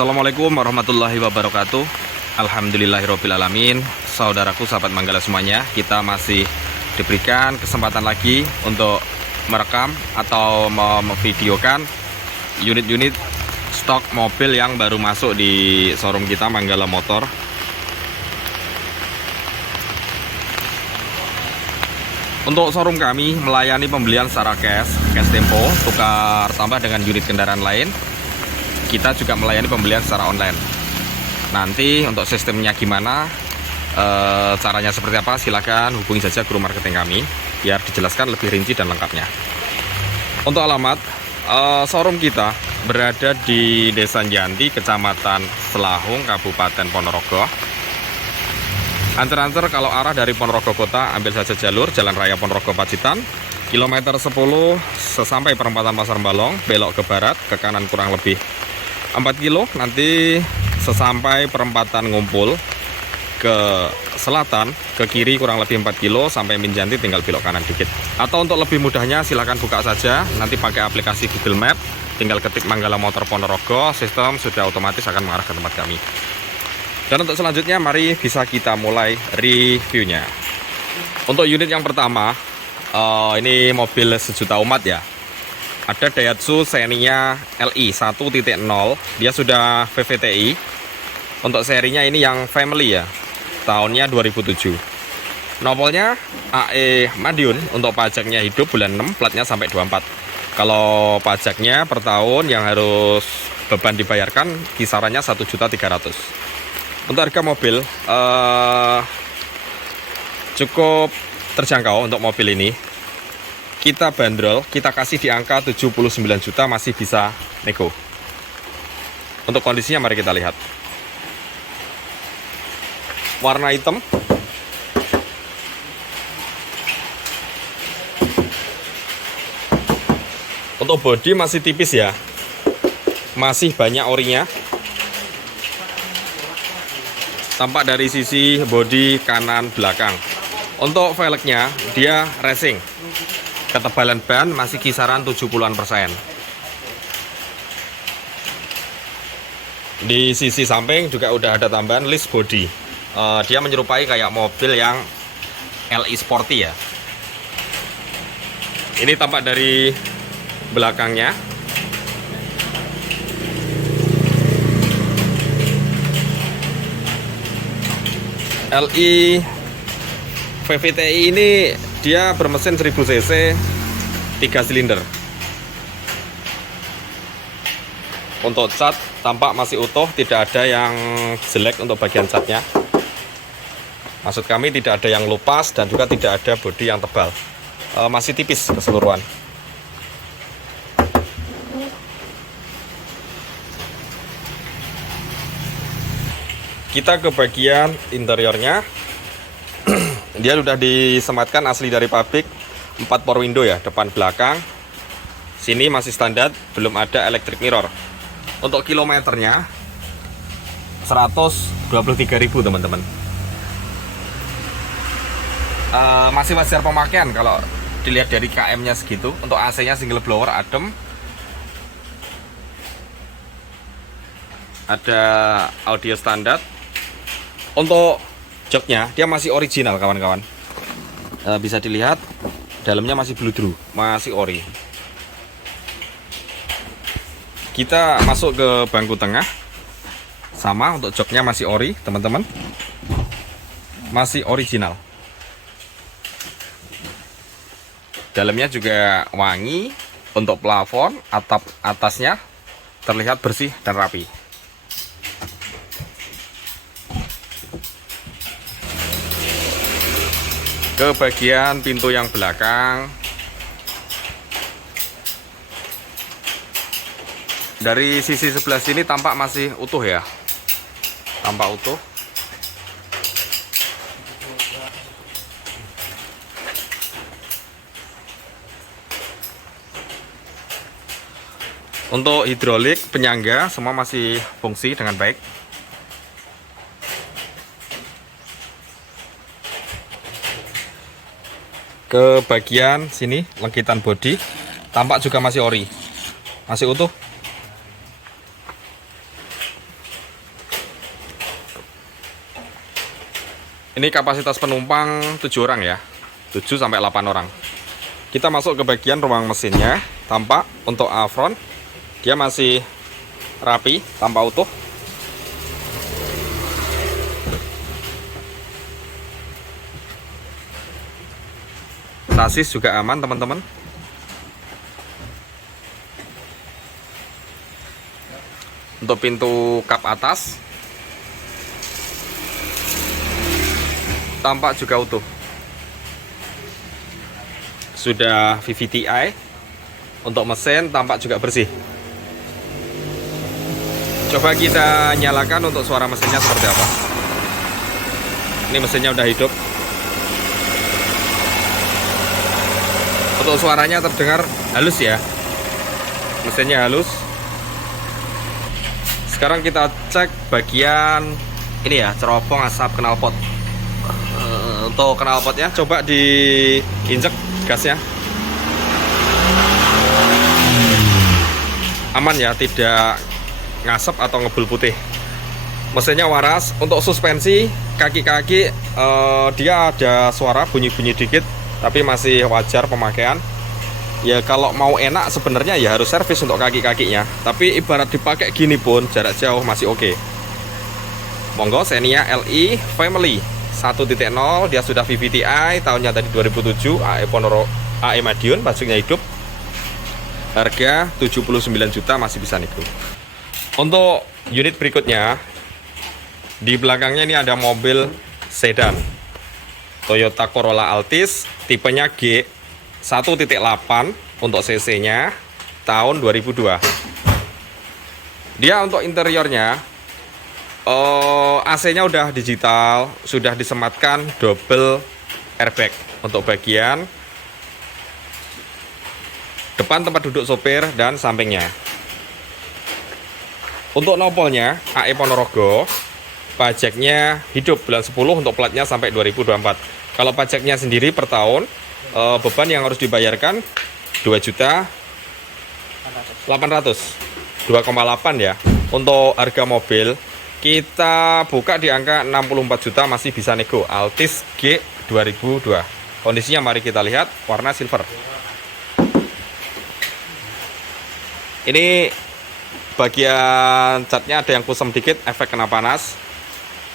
Assalamualaikum warahmatullahi wabarakatuh. Alhamdulillahirrahmanirrahim. Saudaraku, sahabat Manggala semuanya, kita masih diberikan kesempatan lagi untuk merekam atau memvideokan unit-unit stok mobil yang baru masuk di showroom kita, Manggala Motor. Untuk showroom kami melayani pembelian secara cash tempo, tukar tambah dengan unit kendaraan lain. Kita juga melayani pembelian secara online. Nanti untuk sistemnya gimana, caranya seperti apa, silakan hubungi saja guru marketing kami biar dijelaskan lebih rinci dan lengkapnya. Untuk alamat, showroom kita berada di Desa Janti, Kecamatan Selahung, Kabupaten Ponorogo. Antar-antar kalau arah dari Ponorogo Kota, ambil saja jalur Jalan Raya Ponorogo Pacitan, kilometer 10 sesampai perempatan Pasar Balong, belok ke barat, ke kanan kurang lebih 4 kilo, nanti sesampai perempatan Ngumpul ke selatan, ke kiri kurang lebih 4 kilo, sampai Minjanti tinggal belok kanan dikit. Atau untuk lebih mudahnya silahkan buka saja, nanti pakai aplikasi Google Map, tinggal ketik Manggala Motor Ponorogo, sistem sudah otomatis akan mengarah ke tempat kami. Dan untuk selanjutnya, mari bisa kita mulai reviewnya. Untuk unit yang pertama, ini mobil sejuta umat ya. Ada Daihatsu Xenia Li 1.0, dia sudah VVTi. Untuk serinya ini yang family ya, tahunnya 2007. Nomornya AE Madiun, untuk pajaknya hidup bulan 6, platnya sampai 24. Kalau pajaknya per tahun yang harus beban dibayarkan kisarannya 1.300.000. Untuk harga mobil cukup terjangkau untuk mobil ini. Kita bandrol, kita kasih di angka 79 juta, masih bisa nego. Untuk kondisinya mari kita lihat. Warna hitam. Untuk bodi masih tipis ya. Masih banyak orinya. Tampak dari sisi bodi kanan belakang. Untuk velgnya dia racing. Ketebalan ban masih kisaran 70%. Di sisi samping juga udah ada tambahan list body. Dia menyerupai kayak mobil yang Li Sporty ya. Ini tampak dari belakangnya. Li VVTi ini dia bermesin 1000 cc 3 silinder. Untuk cat tampak masih utuh, tidak ada yang jelek untuk bagian catnya. Maksud kami tidak ada yang lupas dan juga tidak ada bodi yang tebal. Masih tipis keseluruhan. Kita ke bagian interiornya. Dia sudah disematkan asli dari pabrik, 4 power window ya, depan belakang. Sini masih standar, belum ada electric mirror. Untuk kilometernya 123.000 teman-teman. Masih wajar pemakaian kalau dilihat dari KM-nya segitu. Untuk AC-nya single blower adem. Ada audio standar. Untuk joknya dia masih original kawan-kawan. Bisa dilihat dalamnya masih bludru, masih ori. Kita masuk ke bangku tengah. Sama, untuk joknya masih ori teman-teman, masih original. Dalamnya juga wangi. Untuk plafon, atap atasnya terlihat bersih dan rapi. Ke bagian pintu yang belakang, dari sisi sebelah sini tampak masih utuh ya, tampak utuh. Untuk hidrolik, penyangga semua masih fungsi dengan baik. Ke bagian sini lengkitan bodi tampak juga masih ori, masih utuh. Ini kapasitas penumpang 7 orang ya, 7 sampai 8 orang. Kita masuk ke bagian ruang mesinnya. Tampak untuk front dia masih rapi tanpa utuh. Sasis juga aman teman-teman. Untuk pintu kap atas tampak juga utuh. Sudah VVTi. Untuk mesin tampak juga bersih. Coba kita nyalakan untuk suara mesinnya seperti apa. Ini mesinnya udah hidup. Untuk suaranya terdengar halus ya. Mesinnya halus. Sekarang kita cek bagian ini ya, cerobong asap knalpot. Untuk knalpotnya coba diinjek gasnya. Aman ya, tidak ngasep atau ngebul putih. Mesinnya waras. Untuk suspensi kaki-kaki dia ada suara bunyi-bunyi dikit, tapi masih wajar pemakaian. Ya kalau mau enak sebenarnya ya harus servis untuk kaki-kakinya. Tapi ibarat dipakai gini pun jarak jauh masih oke. Monggo Xenia Li Family 1.0, dia sudah VVTi, tahunnya tadi 2007, AE Madiun, pajaknya hidup. Harga 79 juta, masih bisa nego. Untuk unit berikutnya, di belakangnya ini ada mobil sedan Toyota Corolla Altis, tipenya G 1.8 untuk cc-nya tahun 2002. Dia untuk interiornya AC-nya udah digital, sudah disematkan double airbag untuk bagian depan tempat duduk sopir dan sampingnya. Untuk nopolnya AE Ponorogo, pajaknya hidup bulan 10 untuk platnya sampai 2024. Kalau pajaknya sendiri per tahun, beban yang harus dibayarkan 2.800.000, 2,8 ya. Untuk harga mobil kita buka di angka 64 juta, masih bisa nego. Altis G 2002. Kondisinya mari kita lihat, warna silver. Ini bagian catnya ada yang kusam dikit, efek kena panas.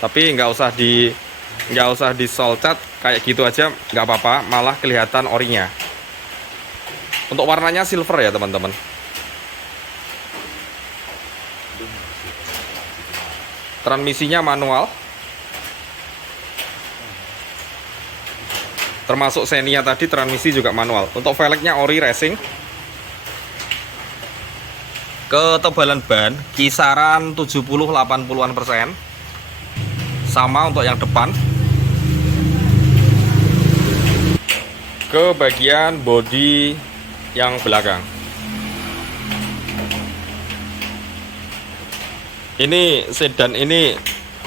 Tapi nggak usah di sol cat kayak gitu aja, nggak apa-apa, malah kelihatan orinya. Untuk warnanya silver ya teman-teman. Transmisinya manual, termasuk Xenia tadi transmisi juga manual. Untuk velgnya ori racing. Ketebalan ban kisaran 70-80%. Sama untuk yang depan. Ke bagian bodi yang belakang. Ini sedan ini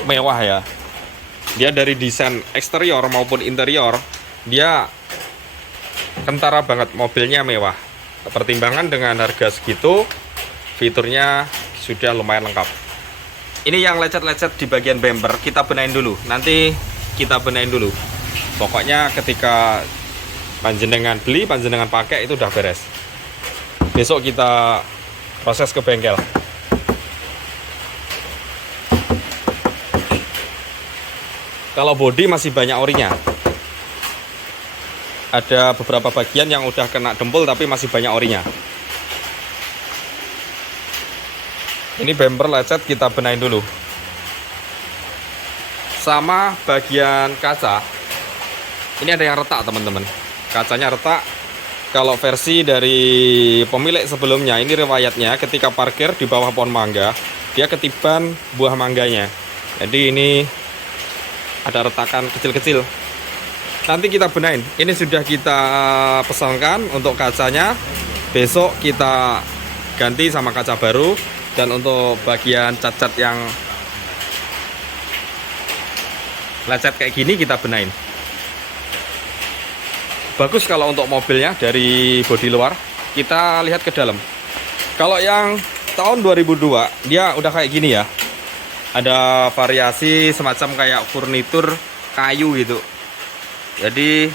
mewah ya. Dia dari desain eksterior maupun interior, dia kentara banget, mobilnya mewah. Pertimbangan dengan harga segitu, fiturnya sudah lumayan lengkap. Ini yang lecet-lecet di bagian bumper kita benahin dulu. Nanti kita benahin dulu. Pokoknya ketika panjenengan beli, panjenengan pakai itu udah beres. Besok kita proses ke bengkel. Kalau bodi masih banyak orinya. Ada beberapa bagian yang udah kena dempul tapi masih banyak orinya. Ini bumper lecet kita benahin dulu. Sama bagian kaca. Ini ada yang retak teman-teman. Kacanya retak. Kalau versi dari pemilik sebelumnya, ini riwayatnya ketika parkir di bawah pohon mangga, dia ketiban buah mangganya. Jadi ini ada retakan kecil-kecil. Nanti kita benahin. Ini sudah kita pesankan untuk kacanya. Besok kita ganti sama kaca baru. Dan untuk bagian cat-cat yang lecet kayak gini kita benahin. Bagus kalau untuk mobilnya dari bodi luar. Kita lihat ke dalam. Kalau yang tahun 2002 dia udah kayak gini ya. Ada variasi semacam kayak furnitur kayu gitu. Jadi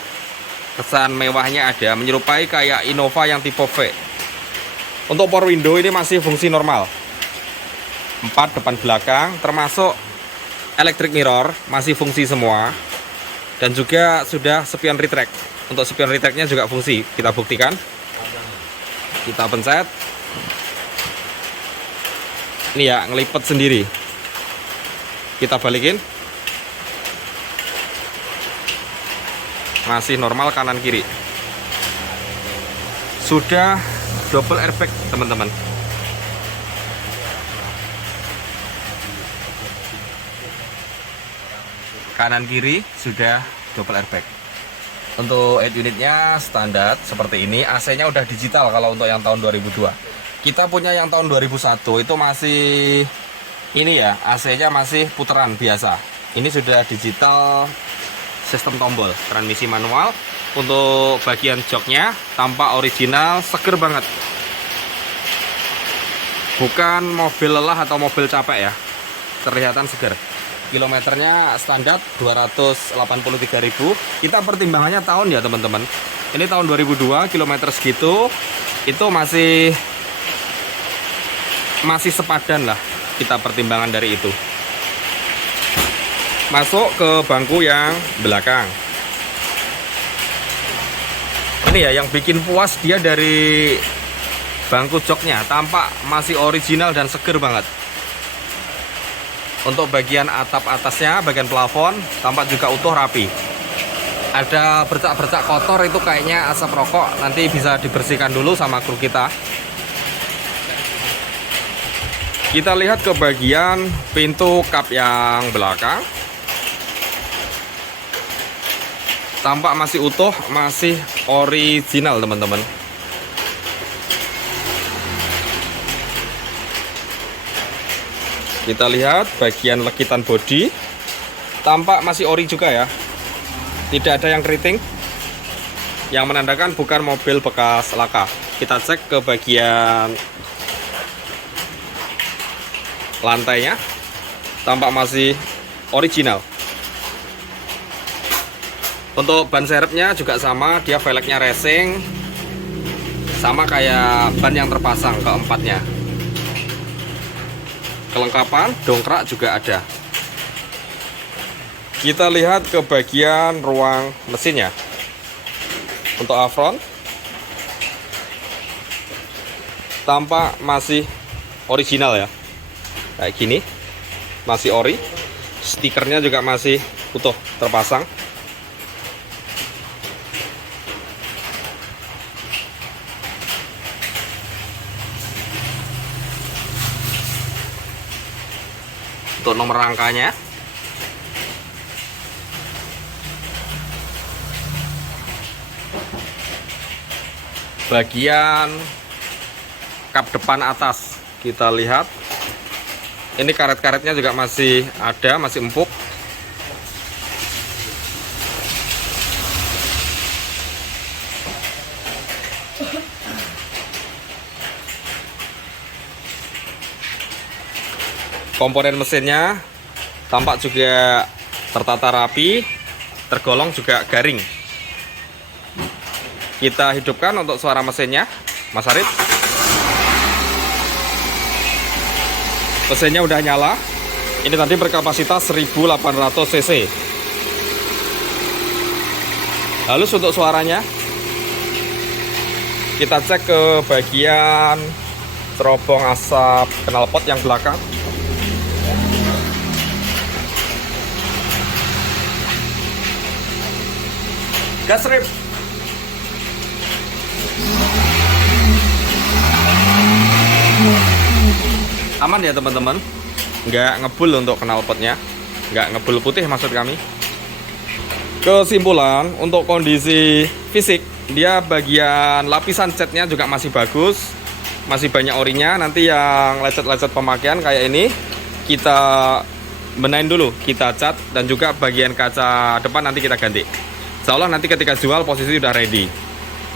kesan mewahnya ada, menyerupai kayak Innova yang tipe V. Untuk power window ini masih fungsi normal, 4 depan belakang, termasuk electric mirror masih fungsi semua. Dan juga sudah spion retract. Untuk spion retractnya juga fungsi, kita buktikan. Kita pencet, ini ya, ngelipet sendiri. Kita balikin, masih normal kanan kiri. Sudah double airbag teman-teman. Kanan kiri sudah double airbag. Untuk head unitnya standar seperti ini. AC-nya udah digital kalau untuk yang tahun 2002. Kita punya yang tahun 2001 itu masih ini ya, AC-nya masih putaran biasa. Ini sudah digital sistem tombol, transmisi manual. Untuk bagian joknya tampak original, seger banget. Bukan mobil lelah atau mobil capek ya, kelihatan seger. Kilometernya standar 283.000. Kita pertimbangannya tahun ya teman-teman. Ini tahun 2002, kilometer segitu itu masih sepadan lah, kita pertimbangan dari itu. Masuk ke bangku yang belakang. Ini ya yang bikin puas, dia dari bangku joknya tampak masih original dan seger banget. Untuk bagian atap atasnya, bagian plafon tampak juga utuh rapi. Ada bercak-bercak kotor, itu kayaknya asap rokok, nanti bisa dibersihkan dulu sama kru kita. Kita lihat ke bagian pintu kap yang belakang. Tampak masih utuh, masih original teman-teman. Kita lihat bagian legitan bodi. Tampak masih ori juga ya. Tidak ada yang keriting, yang menandakan bukan mobil bekas laka. Kita cek ke bagian lantainya, tampak masih original. Untuk ban serepnya juga sama, dia velgnya racing, sama kayak ban yang terpasang keempatnya. Kelengkapan dongkrak juga ada. Kita lihat ke bagian ruang mesinnya. Untuk afron tampak masih original ya, kayak gini, masih ori. Stikernya juga masih utuh terpasang. Untuk nomor rangkanya, bagian kap depan atas kita lihat, ini karet-karetnya juga masih ada, masih empuk. Komponen mesinnya tampak juga tertata rapi, tergolong juga garing. Kita hidupkan untuk suara mesinnya, Mas Arif. Mesinnya udah nyala. Ini tadi berkapasitas 1800 cc. Lalu untuk suaranya, kita cek ke bagian terobong asap knalpot yang belakang. Gas rip. Aman ya teman-teman, nggak ngebul untuk knalpotnya, nggak ngebul putih maksud kami. Kesimpulan, untuk kondisi fisik, dia bagian lapisan catnya juga masih bagus, masih banyak orinya. Nanti yang lecet-lecet pemakaian kayak ini kita benahin dulu, kita cat, dan juga bagian kaca depan nanti kita ganti. Insya Allah nanti ketika jual posisi udah ready.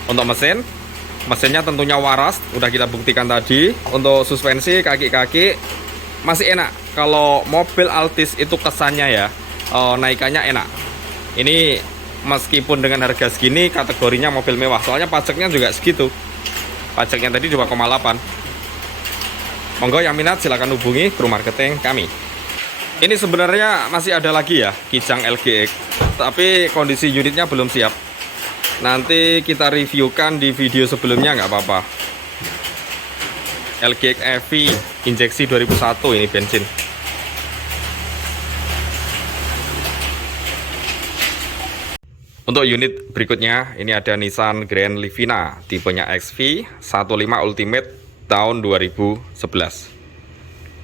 Untuk mesinnya tentunya waras, udah kita buktikan tadi. Untuk suspensi, kaki-kaki masih enak. Kalau mobil Altis itu kesannya ya, naikannya enak. Ini meskipun dengan harga segini kategorinya mobil mewah, soalnya pajaknya juga segitu. Pajaknya tadi 2,8. Monggo yang minat silahkan hubungi kru marketing kami. Ini sebenarnya masih ada lagi ya Kijang LGX, tapi kondisi unitnya belum siap. Nanti kita reviewkan di video sebelumnya, nggak apa-apa. LGX EV injeksi 2001 ini bensin. Untuk unit berikutnya ini ada Nissan Grand Livina tipenya XV 15 Ultimate tahun 2011.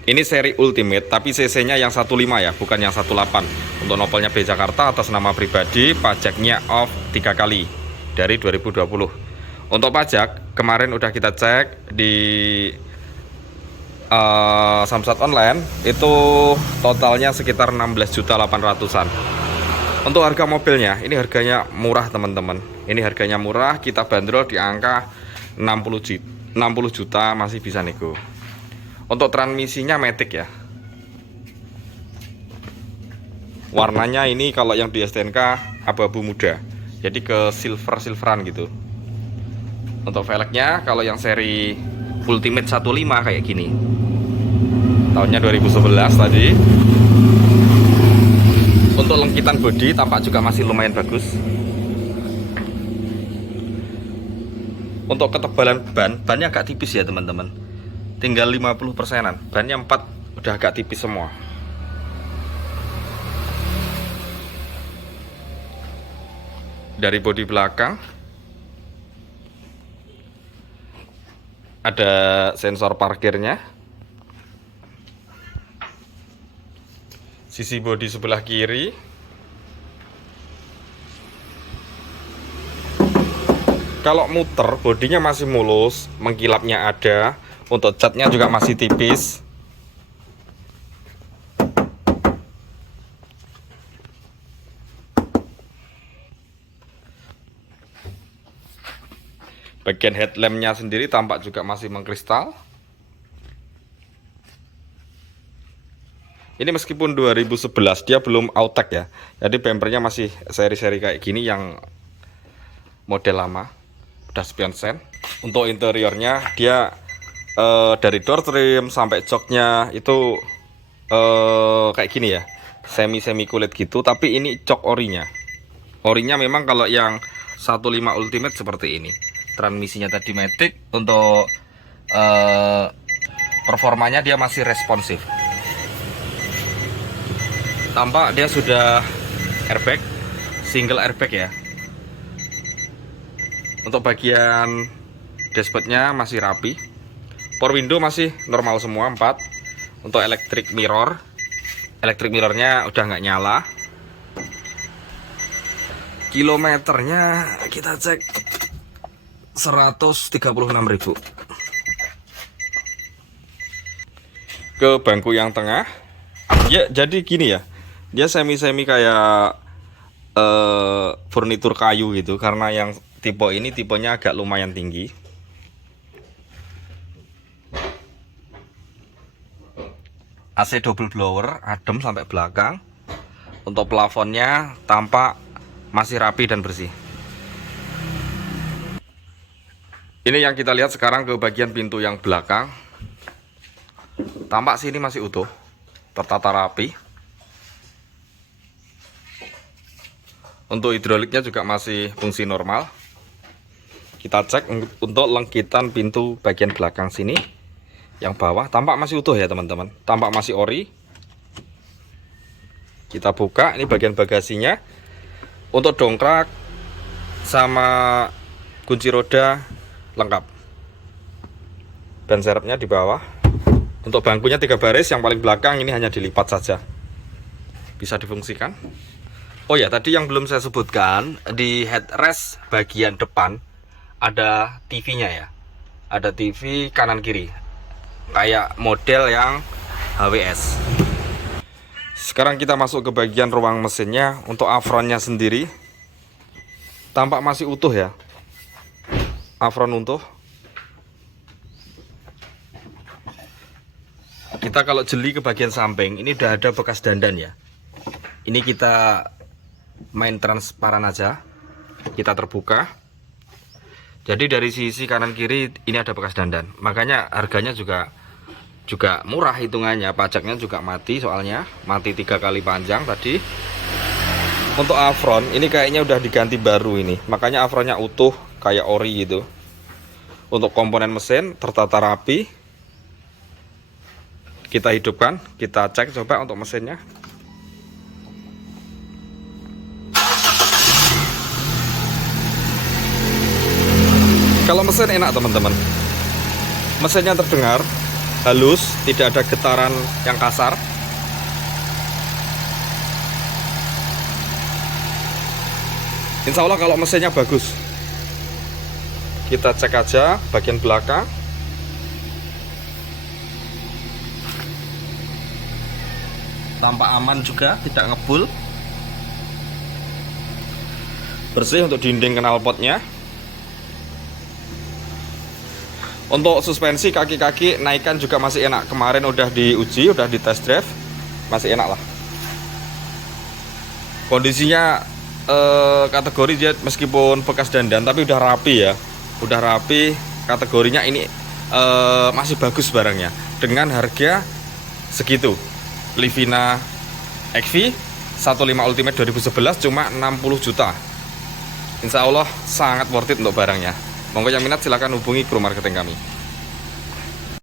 Ini seri Ultimate tapi cc-nya yang 15 ya, bukan yang 18. Untuk nopelnya B Jakarta atas nama pribadi, pajaknya off 3 kali dari 2020. Untuk pajak kemarin udah kita cek di Samsat online itu totalnya sekitar 16.800-an. Untuk harga mobilnya ini harganya murah teman-teman. Ini harganya murah, kita bandrol di angka 60 juta masih bisa nego. Untuk transmisinya Matic ya. Warnanya ini kalau yang di STNK abu-abu muda, jadi ke silveran gitu. Untuk velgnya kalau yang seri Ultimate 15 kayak gini, tahunnya 2011 tadi. Untuk lengkitan bodi tampak juga masih lumayan bagus. Untuk ketebalan bannya agak tipis ya teman-teman, tinggal 50%an. Bannya 4 udah agak tipis semua. Dari bodi belakang ada sensor parkirnya. Sisi bodi sebelah kiri. Kalau muter bodinya masih mulus, mengkilapnya ada. Untuk catnya juga masih tipis. Bagian headlampnya sendiri tampak juga masih mengkristal. Ini meskipun 2011 dia belum Autek ya, jadi bumpernya masih seri-seri kayak gini yang model lama, udah spion sen. Untuk interiornya dia dari door trim sampai joknya itu kayak gini ya, semi kulit gitu. Tapi ini jok orinya. Orinya memang kalau yang 15 Ultimate seperti ini. Transmisinya tadi Matic. Untuk performanya dia masih responsif. Tampak dia sudah airbag, single airbag ya. Untuk bagian dashboardnya masih rapi. Power window masih normal semua 4. Untuk electric mirrornya udah nggak nyala. Kilometernya kita cek 136.000. Ke bangku yang tengah ya, jadi gini ya, dia semi kayak furnitur kayu gitu, karena yang tipe ini tipenya agak lumayan tinggi. AC double blower, adem sampai belakang. Untuk plafonnya tampak masih rapi dan bersih. Ini yang kita lihat sekarang ke bagian pintu yang belakang. Tampak sini masih utuh, tertata rapi. Untuk hidroliknya juga masih fungsi normal. Kita cek untuk lengkitan pintu bagian belakang sini. Yang bawah tampak masih utuh ya teman-teman. Tampak masih ori. Kita buka, ini bagian bagasinya. Untuk dongkrak sama kunci roda lengkap. Ban serepnya di bawah. Untuk bangkunya 3 baris, yang paling belakang ini hanya dilipat saja. Bisa difungsikan. Oh ya, tadi yang belum saya sebutkan, di headrest bagian depan ada TV-nya ya. Ada TV kanan kiri. Kayak model yang HWS. Sekarang kita masuk ke bagian ruang mesinnya. Untuk afronnya sendiri tampak masih utuh ya. Afron utuh. Kita kalau jeli ke bagian samping, ini udah ada bekas dandan ya. Ini kita main transparan aja, kita terbuka. Jadi dari sisi kanan kiri ini ada bekas dandan, makanya harganya juga murah hitungannya. Pajaknya juga mati, soalnya mati 3 kali panjang tadi. Untuk afron ini kayaknya udah diganti baru ini, makanya afronnya utuh kayak ori gitu. Untuk komponen mesin tertata rapi, kita hidupkan, kita cek coba untuk mesinnya. Kalau mesin enak teman-teman, mesinnya terdengar halus, tidak ada getaran yang kasar. Insya Allah kalau mesinnya bagus. Kita cek aja bagian belakang. Tampak aman juga, tidak ngebul. Bersih untuk dinding knalpotnya. Untuk suspensi kaki-kaki naikan juga masih enak. Kemarin udah diuji, udah di test drive, masih enak lah. Kondisinya kategori dia meskipun bekas dandan tapi udah rapi ya. Udah rapi, kategorinya ini masih bagus barangnya. Dengan harga segitu. Livina XV 15 Ultimate 2011 cuma 60 juta. Insya Allah sangat worth it untuk barangnya. Monggo yang minat silahkan hubungi kru marketing kami.